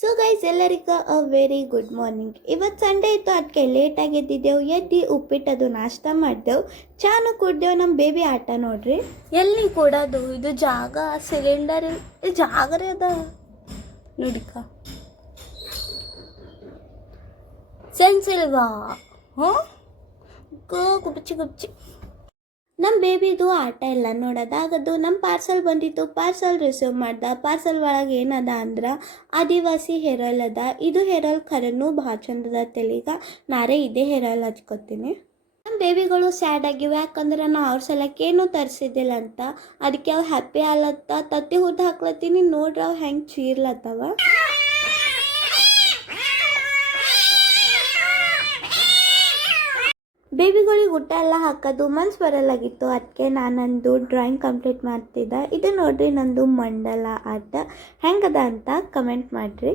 So guys ಎಲ್ಲರಿಗೂ a very good morning. ಇವತ್ತು Sunday ಇತ್ತು, ಅದಕ್ಕೆ ಲೇಟಾಗಿ ಎದ್ದಿದ್ದೆವು. ಉಪ್ಪಿಟ್ಟದು ನಾಷ್ಟ ಮಾಡಿದೆವು, ಚಾನು ಕುಡ್ದೆವು. ನಮ್ಮ ಬೇಬಿ ಆಟ ನೋಡ್ರಿ ಎಲ್ಲಿ ಕೊಡೋದು. ಇದು ಜಾಗ ಸಿಲಿಂಡರ್ ಜಾಗರೇ ಅದ ನೋಡಿಕ ಸೆನ್ಸ್ ಇಲ್ವಾ? ಹ್ಞೂ ಗುಬ್ಚಿ ಗುಬ್ಚಿ. ನಮ್ಮ ಬೇಬಿದು ಆಟ ಎಲ್ಲ ನೋಡೋದಾಗದು. ನಮ್ಮ ಪಾರ್ಸಲ್ ಬಂದಿತ್ತು, ಪಾರ್ಸಲ್ ರಿಸೀವ್ ಮಾಡ್ದೆ. ಪಾರ್ಸಲ್ ಒಳಗೆ ಏನದ ಅಂದ್ರೆ ಆದಿವಾಸಿ ಹೇರ್ ಆಯಿಲ್ ಅದ. ಇದು ಹೇರ್ ಆಯಿಲ್ ಖರೇನೂ ಭಾಳ ಚಂದದ ತೆಲಿಗೆ. ನಾರೇ ಇದೇ ಹೇರ್ ಆಯಿಲ್ ಹಚ್ಕೊತೀನಿ. ನಮ್ಮ ಬೇಬಿಗಳು ಸ್ಯಾಡ್ ಆಗಿವೆ, ಯಾಕಂದ್ರೆ ನಾ ಅವ್ರ ಸಲಕ್ಕೆ ಏನೂ ತರಿಸಿದ್ದಿಲ್ಲ ಅಂತ. ಅದಕ್ಕೆ ಅವು ಹ್ಯಾಪಿ ಆಲತ್ತ. ತತ್ತಿ ಹುದ್ದು ಹಾಕ್ಲತ್ತೀನಿ ನೋಡ್ರಿ, ಅವು ಹೆಂಗೆ ಚೀರ್ಲತ್ತವ. ಬೇಬಿಗಳಿಗೆ ಊಟ ಎಲ್ಲ ಹಾಕೋದು ಮನ್ಸು ಬರಲಾಗಿತ್ತು, ಅದಕ್ಕೆ ನಾನು ನಂದು ಡ್ರಾಯಿಂಗ್ ಕಂಪ್ಲೀಟ್ ಮಾಡ್ತಿದ್ದೆ. ಇದು ನೋಡ್ರಿ ನಂದು ಮಂಡಲ ಆರ್ಟ್ ಹೆಂಗದ ಅಂತ ಕಮೆಂಟ್ ಮಾಡಿರಿ.